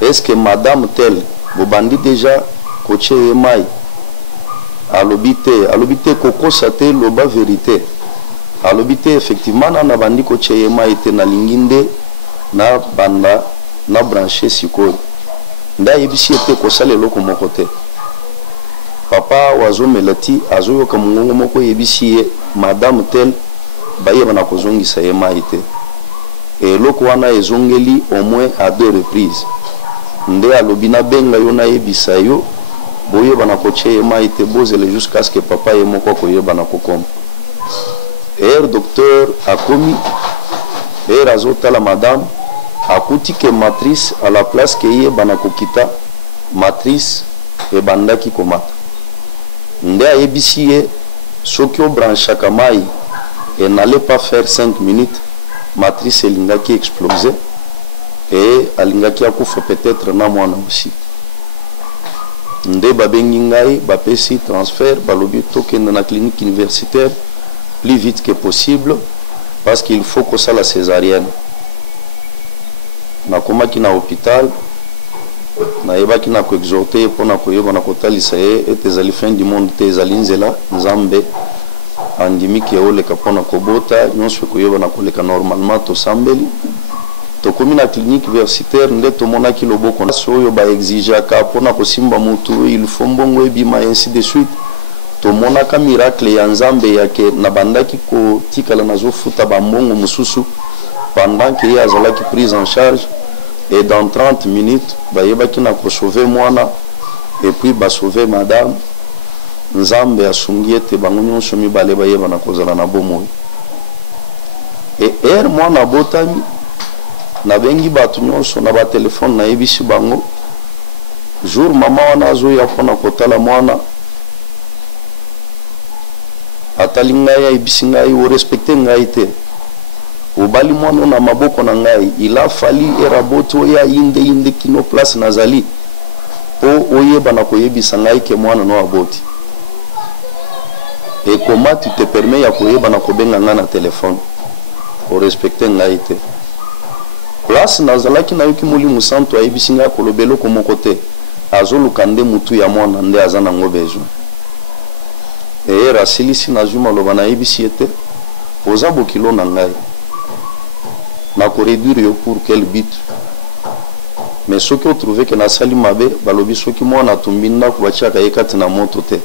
est-ce que madame tel bobandi déjà kotie ye mai alobi te kokosa te loba vérité alobi te effectivement nana bandi kotie ye mai te nalingi nde na banda na branché sikoyo nda yebisi ete kosala eloko moko te papa wazomela ti azoyoka mongongo moko yebisi ye madame tel bayeba na kozongisa ye mai te eloko wana ezongeli au moins à 2 reprises nde alobi nabenga yo nayebisa yo boyeba na koche yema ite bozele jusqu'à ce que papa yemo kwa koyeba na kokoma docteur akomi azota la madame akuti ke matrice à la place ke yeba na kokita matrice ebandaki komata nde ayebisi ye soki obranchaka mai et n'allait pas faire 5 minutes matrice elingaki explosé et alingaki akufa peut-être na mwana aussi nde babengi ngai bapesi transfert balobi tokende na clinique universitaire plus vite que possible parce qu'il faut kosala césarienne nakomaki na hôpital nayebaki na koexhorte mpona koyeba na kotalisa ye ete ezali fin du monde te ezali nzela nzambe andimiki eoleka mpona kobota nyonso ekoyeba na koleka normalement tosambeli tokomi na clinique universitaire nde tomonaki loboko nyonso oyo baexigeaka mpona kosimba mutu il faut mbongo ebima ainsi de suite tomonaka miracle ya nzambe yake nabandaki kotikala nazofuta bambongo mosusu pendant que ye azalaki prise en charge et dans 30 minutes bayebaki na kosauve mwana et puis basauve madame nzambe asungi ete bango nyonso mibale bayeba na kozala na bomoi et mwana botami nabengi bato nyonso na batelefone nayebisi bango jour mama wana azoya mpona kotala mwana atali ngai ayebisi ngai orespecte ngai te obali mwana na maboko na ngai il a fallu eraboti oya inde kino place nazali po oyeba na koyebisa ngai ke mwana no aboti et comment tu te permets ya koyeba na kobenga nga na telefone orespecte ngai te place nazalaki nayoki molimo santo ayebisi ngai kolobela eloko moko te azoluka nde mutu ya mwana nde aza nango besoin asilisi nazwi maloba nayebisi ye te oza bokilo na ngai na koréduire yo pour quel but mais soki otrouve ke nasali mabe balobi soki mwana atumbi ndako batiaka ye kati na moto te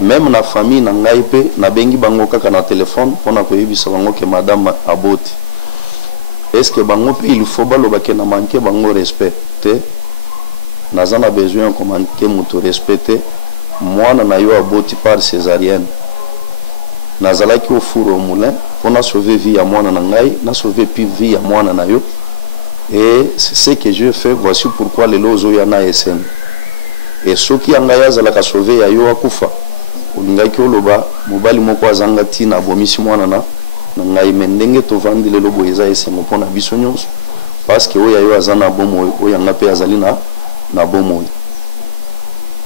même na famille na ngai mpe nabengi bango kaka na telefone mpona koyebisa bango ke madame aboti est-ce que bango mpe il faut baloba ke na manke bango respect te naza na besoin komanke moto respect te mwana na yo aboti par césarienne nazalaki ofuru au moulin mpona sauver vie ya mwana na ngai na sauver puis vie ya mwana na yo et c'est ce que je fais voici pourquoi lelo ozoya na eseni et soki ya ngai azalaka sauver ya yo akufa olingaki oloba mobali moko azanga ntina abomisi mwana na ngai me ndenge tovandi lelo boye eza esengo mpona biso nyonso parce que oyo ya yo aza na bomoi oyo yanga mpe azali na bomoi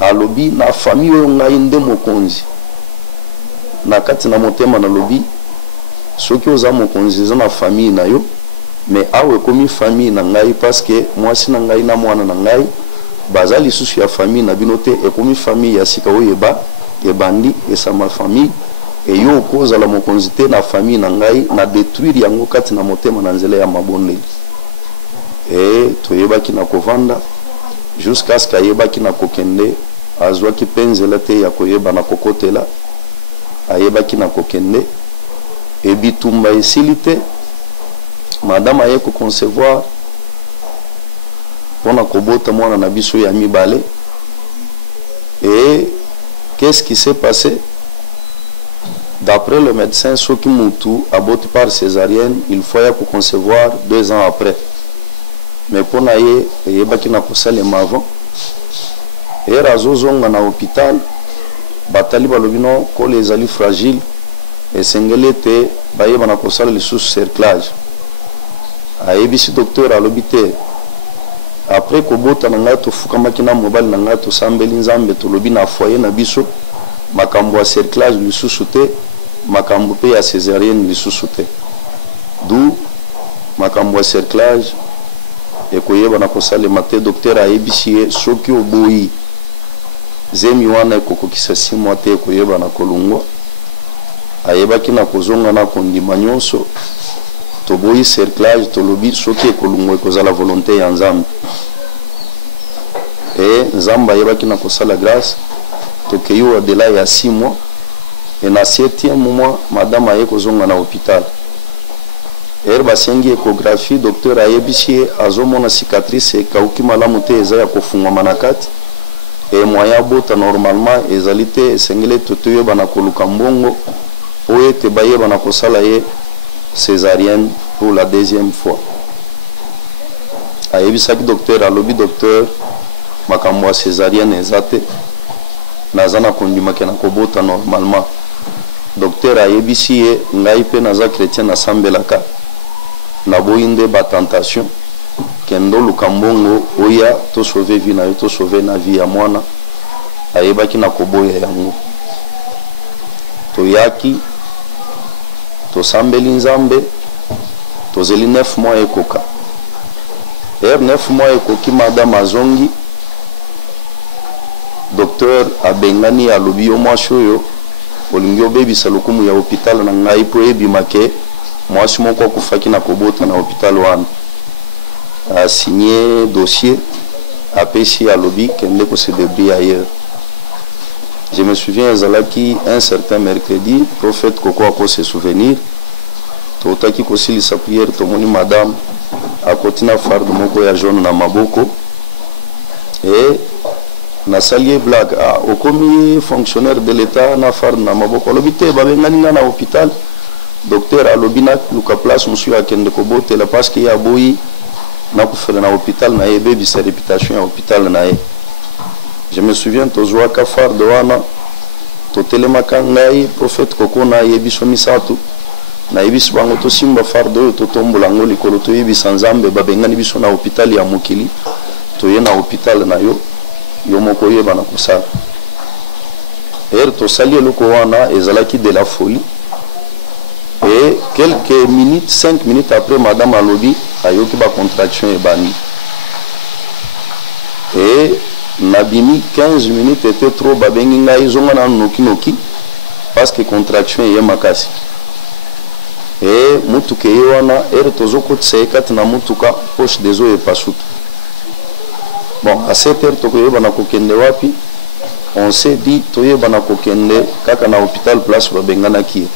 alobi na famille oyo ngai nde mokonzi na kati na motema nalobi soki oza mokonzi eza na famille na yo mais awa ekomi famille na ngai parce que mwasi na ngai na mwana na ngai baza lisusu ya famille na bino te ekomi famille ya sika oyo ebandi esama famille eyo okozala mokonzi te na famille na ngai na détruire yango kati na motema na nzela ya mabondeli toyebaki na kovanda jusqu'à ce qu'ayebaki na kokende azwaki mpe nzela te ya koyeba na kokotela ayebaki na kokende ebitumba esili te madame aye koconcevoir mpona kobota mwana na biso ya mibale et qu'est-ce qui s'est passé d'après le médecin soki mutu aboti par césarienne il faut ya koconcevoir 2 ans après mais mpona ye eyebaki na kosalema avant azozonga na hôpital batali balobi no kolo ezali fragile esengeli ete bayeba na kosala lisusu cerclage ayebisi docteur alobi te après kobota na ngai tofukamaki na mobali na ngai tosambeli nzambe tolobi na foyer na biso makambo ya cerclage lisusu te makambo mpe ya césarienne lisusu te du makambo ya cerclage ekoyeba na kosalema te docteur ayebisi ye soki oboyi zemi wana ekokokisa 6 mois te ekoyeba na kolungwa ayebaki na kozonga na kondima nyonso toboyi cerclage tolobi soki ekolungwa ekozala volonté ya nzambe nzambe ayebaki na kosala grâce tokeyi au-delà ya 6 mois et na 7e mois madame aye kozonga na hôpital basengi échographie docteur ayebisi ye azomona cicatrice ekauki malamu te eza ya kofungwama na kati et moyen bota normalement ezalité sengele totoyo bana koluka mbongo oye te baye bana kosala ye césarienne pour la deuxième fois. Ayebisaki docteur alobi docteur makambo ya césarienne ezate naza na kondimaki na kobota normalement. Docteur ayebisi ye ngai pe naza chrétien nasambelaka naboyi nde batentation kendo luka mbongo oya to sauver vie na yo to sauver na vie ya mwana. Ayebaki na koboya yango toyaki tosambeli nzambe tozeli 9 mois ekoka 9 mois ekoki madame azongi docteur abengani alobi yo mwasi oyo olingi obebisa lokumu ya hôpital na ngai po ebimake mwasi moko akufaki na kobota na hôpital wana. Signé dossier apesi alobi kende ko se débrouiller ailleurs. Je me souviens ezalaki un certain mercredi prophète Koko ako se souvenir totaki kosilisa prière tomoni madame akotina farde moko ya jaune na maboko et na salie blague okomi fonctionnaire de l'état na farde na maboko alobi te babengani nga na hôpital docteur alobi na luka place monsieur akende kobotela parce que ya boyi na kufela na hôpital na ye bebisa réputation ya hôpital na ye. Je me souviens tozwaka farde wana totelemaka ngai prophète Koko na yebiso misato na yebiso bango tosimba farde oyo totombola ngo likolo toyebisa nzambe babengani biso na hôpital ya mokili toye na hôpital na yo yo moko yeba na kosala tosali eloko wana ezalaki de la folie. Et quelques minutes, 5 minutes après, madame alobi ayoki ba contraction ebani. Et nabimi 15 minutes était trop babengi ngai zonga na noki parce que contraction ye makasi. Et mutuke wana tozoko tsekati na mutuka poche des eaux et pasutu. Bon, à 7 heures tokoyeba na kokende wapi? On s'est dit toyeba na kokende kaka na hôpital place babengana ki.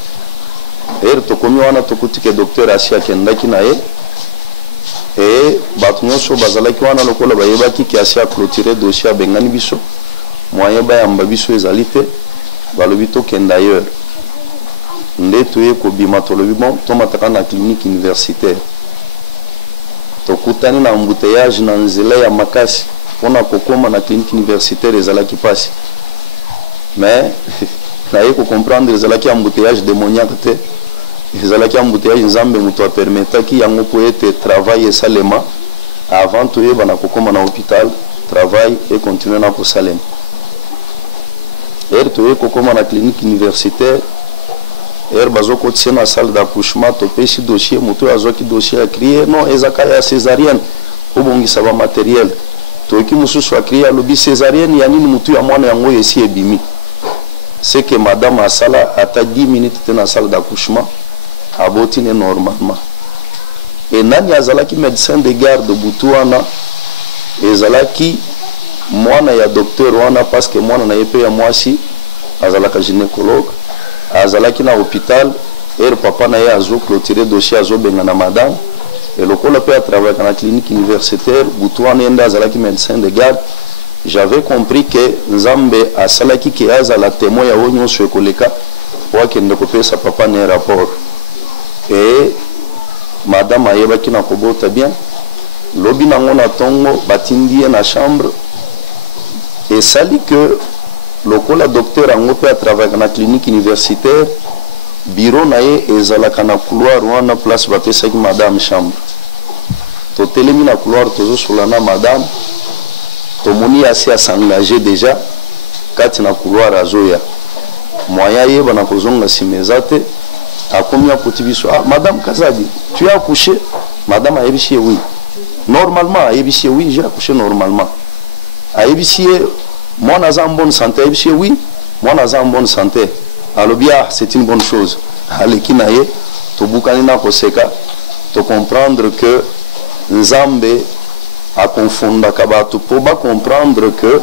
Tokomi wana tokutike docteur asi akendaki na ye et bato nyonso bazalaki wana lokola bayebaki ki asi aclôturer dossier abengani biso moyen bayamba biso ezali te balobi tokende ailleurs nde toye kobima tolobi bon tomataka na clinique universitaire tokutani na embouteillage na nzela ya makasi mpona kokoma na clinique universitaire ezalaki pasi mais naye kocomprendre ezalaki embouteillage démoniaque te ezalaki embouteillage nzambe moto apermetaki yango po ete travail esalema avant toyeba na kokoma na hôpital travail et continuer na kosalema toye kokoma na clinique universitaire bazokotisa na salle d'accouchement topesi dossier moto oyo azwaki dossier akrie non ezaka ya césarienne obongisa bamatériel toyoki mosusu akrie alobi césarienne ya nini motu ya mwana yango esi ebimi. C'est que madame asala ata 10 minutes dans la salle d'accouchement abotine normalement. Et nani azalaki médecin de garde butu wana ezalaki mwana ya docteur wana parce que mwana na yepe ya mwasi azalaka gynécologue azalaki na hôpital papa na ye azo clôturer dossier azo benga na madame et lokola pe a travaillé dans la clinique universitaire butu wana yenda azalaki médecin de garde. J'avais compris que Nzambe a salaki ki azala témoin ya onyo so ekoleka wakende kopesa papa na rapport et madame ayebaki na kobota bien lobi nango na tongo batindi na chambre et sali que lokola docteur ango pe a travaillé na clinique universitaire bureau na ye ezalaka na couloir wana place bapesaki madame chambre totelemi na couloir tozosolana madame tomoni asi à s'engager déjà kati na couloir azoya moyen yeba na kozonga simezate akomi akoti biso madame Kazadi tu as accouché madame ayebisi oui normalement ayebisi oui j'ai accouché normalement ayebisi moi naza en bonne santé ayebisi oui moi naza en bonne santé alobi c'est une bonne chose aleki na ye tobukani na koseka to comprendre que Nzambe a confondaka bato po ba comprendre que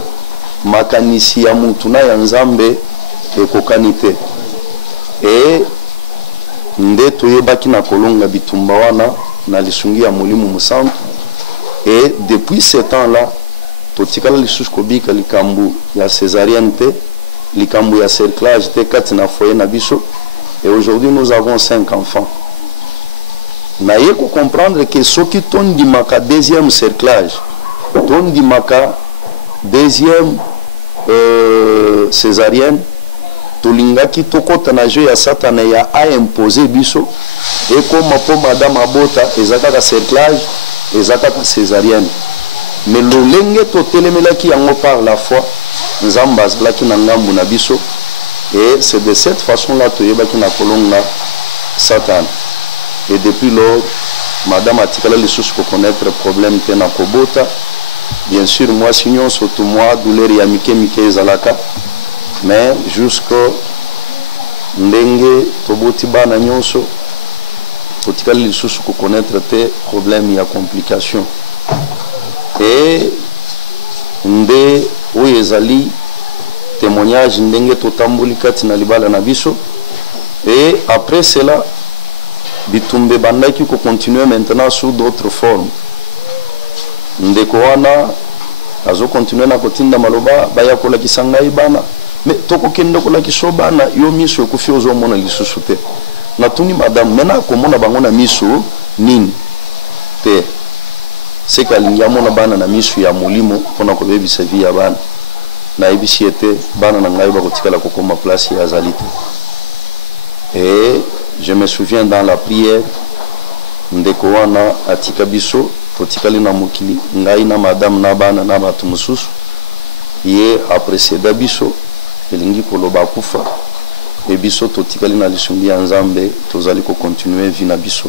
makanisi ya mutu na ya Nzambe ekokani te et nde toyebaki na kolonga bitumba wana na lisungi ya Molimo Musantu et depuis ce temps là totikala lisusu kobika likambo ya césarienne te, likambo ya cerclage te kati na foyer na biso. Et aujourd'hui nous avons 5 enfants. Naye ko comprendre que soki tondimaka deuxième cerclage, tondimaka deuxième césarienne, tolingaki tokota na jeu ya satana ya a imposer biso et comme po madame abota ezaka cerclage ezaka césarienne. Mais lolenge totelemelaki yango par la foi, nzambe azalaki na ngambu na biso, et c'est de cette façon là toyebaki na kolonga Satan. Et depuis lors, madame atikala lisusu ko connaître problème te na kobota. Bien sûr moi sinon surtout moi douleur ya mike ezalaka, mais jusqu'au ndenge toboti bana nyonso totikala lisusu ko connaître te problème ya complication. Et nde oyo ezali témoignage ndenge totamboli kati na libala na biso. Et après cela bitumbe bandaki ko continuer maintenant sous d'autres formes. Ndeko wana azo continuer na kotinda maloba baya kola kisangai bana, mais toko kende kola kiso bana yo miso ekufi ozo mona lisusu te. Natuni madame mena komona bango na miso nini te. C'est kalingia mona bana na miso ya molimo pona ko bebisa vie ya bana. Na ebisi ete bana na ngai ba kotikala kokoma place ya azalite. Et je me souviens dans la prière ndeko wana atika biso totikali na mokili ngai na madame na bana na batu mususu ye aprécéda biso elingi koloba kufa e biso totikali na lisungi ya nzambe tozali ko continuer vie na biso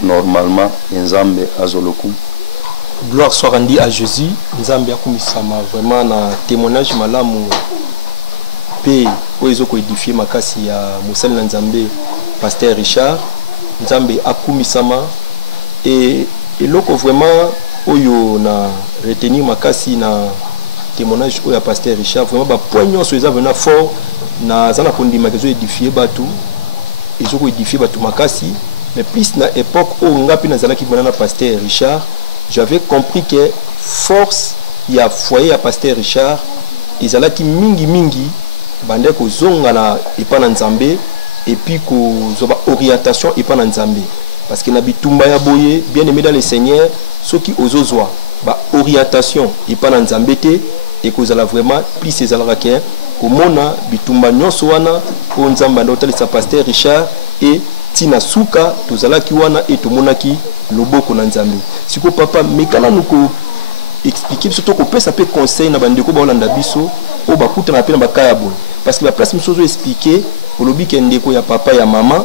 normalement nzambe azoloku. Gloire soit rendue à Jésus. Nzambe akumisama vraiment na témoignage malamu pe oyo ko édifier makasi ya musali na nzambe pasteur Richard. Nzambe akumisama et loko vraiment oyo na retenir makasi na témoignage oyo pasteur Richard vraiment ba point nyonso eza vraiment fort na zana kondima kezo édifier batu ezo ko édifier batu makasi, mais plus na époque oyo ngapi na zalaki bana na pasteur Richard, j'avais compris que force ya foyer ya pasteur Richard ezalaki mingi bande ko zonga na epana nzambe et puis ko zoba orientation epana nzambe. Parce que na bitumba ya boye bien aimé dans le Seigneur, ceux qui ozozwa ba orientation epana nzambe te et ko zala vraiment plus ezalaka ke komona bitumba nyonso wana ko nzamba ndotali sa pasteur Richard et tina suka tozalaki wana et tomonaki loboko na nzambe. Siko papa mekala nuko expliquer surtout ko pesa pe conseil na bandeko ba olanda biso o bakuta na pena bakaya boye. Parce que la place misozo expliquer olobi ke ndeko ya papa ya mama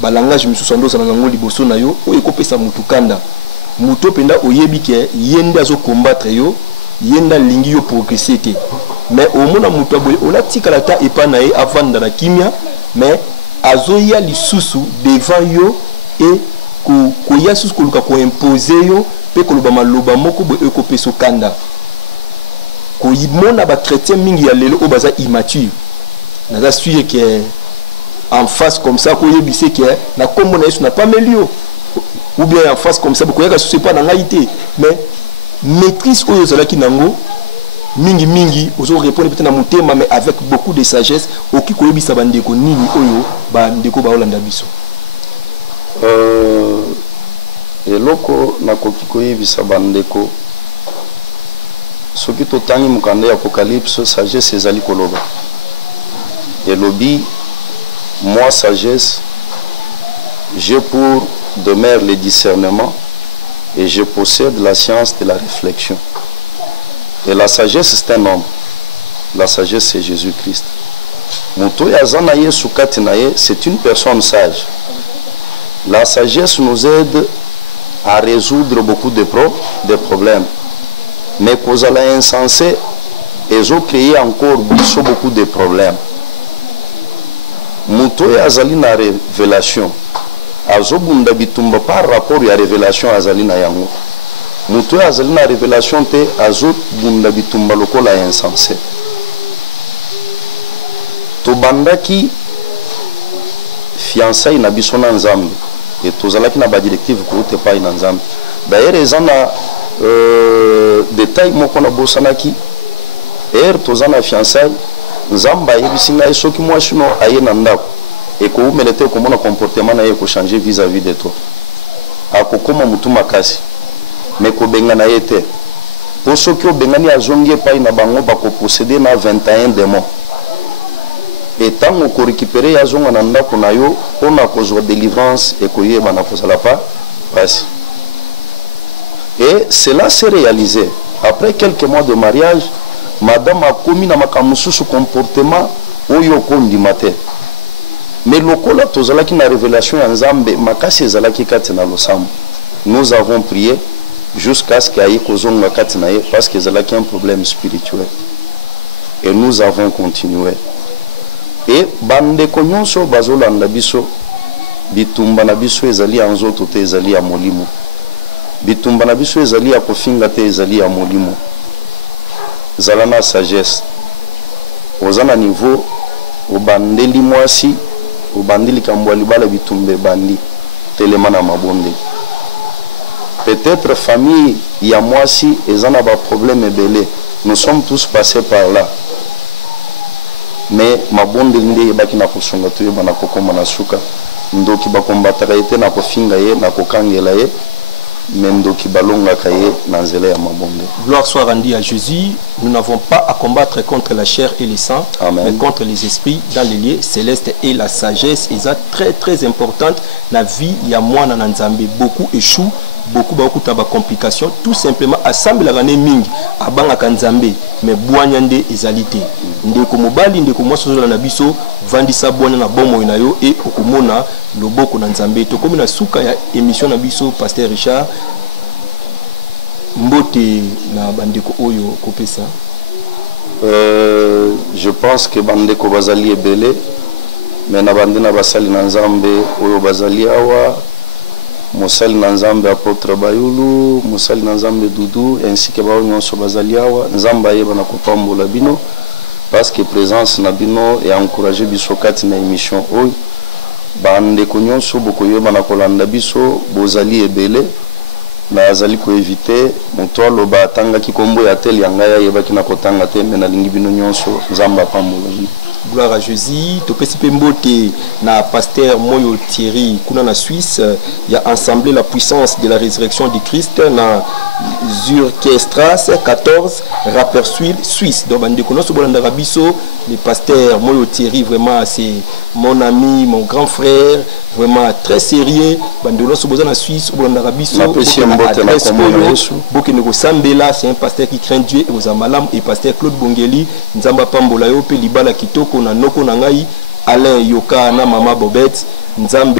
balangage misusu ndo sana ngoli boso na yo o ekopesa mutukanda muto penda oyebi ke yenda zo combattre yo yenda lingi yo progresser te, mais au mona muto boye olatika la ta epana e avanda na kimia, mais azoya lisusu devant yo et ko ya susu ko luka ko imposer yo pe ko loba maloba moko bo ekopeso kanda ko yimona ba chrétien mingi ya lelo o baza immature naza suye ke en face comme ça ko yebise ke na kombo na Yesu na pas melio ou bien en face comme ça ko yaka susu pas na ngaité, mais maîtrise oyo zalaki nango mingi ozo répondre peut-être na mutema, mais avec beaucoup de sagesse oki ko yebisa bandeko nini oyo bandeko ba olanda biso. Eloko na koki ko yebisa bandeko soki totangi mukanda ya Apocalypse, sagesse ezali koloba elobi moi sagesse j'ai pour demeure le discernement et je possède la science de la réflexion. Et la sagesse c'est un homme, la sagesse c'est Jésus-Christ. Muto ya zana Yesu kati na ye, c'est une personne sage. La sagesse nous aide à résoudre beaucoup de problèmes. Mais cause la insensé, ils ont créé encore beaucoup de problèmes. Muto ya azali na révélation, azo bunda bitumba par rapport à révélation azali na yango. Muto ya azali na révélation te azo bunda bitumba lokola insensé. To bandaki fiançailles na biso na nzambe et tozalaki na ba directive ko te pa na nzambe. D'ailleurs ezana détail moko na bosanaki tozana fiançailles nzamba yebisinga soki moi sino aye na ndako et ko umelete ko mona comportement na ye ko changer vis-à-vis de toi akokoma mutu makasi mais ko benga na yete pour soki obengani azongi pa ina bango ba ko posséder na 21 démons et tant ko récupérer ya zonga na ndako na yo on a kozwa délivrance et ko yeba na kozala pas passe. Et cela s'est réalisé après quelques mois de mariage. Madame a commis na makamusu ce comportement oyo kondi matin. Mais lokola tozalaki na révélation ya Nzambe makasi ezalaki kati na losambo. Nous avons prié jusqu'à ce qu'il y ait kozonga kati na ye parce que ezalaki un problème spirituel. Et nous avons continué. Et bande konyonso bazolanda biso bitumba na biso ezali ya nzoto te ezali ya molimo. Bitumba na biso ezali ya kofinga te ezali ya molimo. Zalana sagesse. Ozana niveau obandeli mwasi obandeli kambwali bala bitumbe bandi telemana mabonde. Peut-être famille ya mwasi ezana ba problème ebele. Nous sommes tous passés par là. Mais mabonde nde yebaki na kosunga to yeba na kokoma na suka ndoki bakombataka ete na kofinga ye na kokangela ye mendoki balongaka ye na nzela ya mabonde. Gloire soit rendue à Jésus. Nous n'avons pas à combattre contre la chair et le sang, mais contre les esprits dans les lieux célestes. Et la sagesse est très très importante dans la vie. Il y a moi dans Nzambe. Beaucoup échouent, beaucoup de complications. Tout simplement, assemble la année ming, abanga kanzambe, mais boanyande ezalité. Ndeko mobali, ndeko mwaso na biso, vandisa boanya na bomo inayo et okumona loboko na Nzambe. To comme na suka ya émission na biso, Pasteur Richard. Mbote na bandeko oyo kopesa. Je pense que bandeko bazali ebele, mais na bandena basali na Nzambe oyo bazali awa. Mosali na Nzambe apôtre Bayulu, Mosali na Nzambe Dudu, ainsi que bao nyonso bazali awa. Nzamba yeba na kopambola bino parce que présence na bino et encourager biso kati na émission oyo. Bandeko nyonso boko yeba na kolanda biso bozali ebele. Na azali ko éviter moto aloba atanga kikombo ya tel yanga ya yeba kina kotanga te mais na lingi bino nyonso Nzamba pambola bino. Gloire à Jésus. Topesi pembote na pasteur Moyo Thierry kuna na Suisse. Il a assemblé la puissance de la résurrection du Christ na Zurkestras 14 rappeur Suisse. Donc bande kono so bolanda rabiso le pasteur Moyo Thierry vraiment c'est mon ami, mon grand frère, vraiment très sérieux. Bande so bolanda na Suisse bolanda rabiso. Bokene Sambela, c'est un pasteur qui craint Dieu et aux amalam et pasteur Claude Bongeli Nzamba Pambola yo pe libala kitoko na noko na ngai Alain Yoka na Mama Bobette Nzambe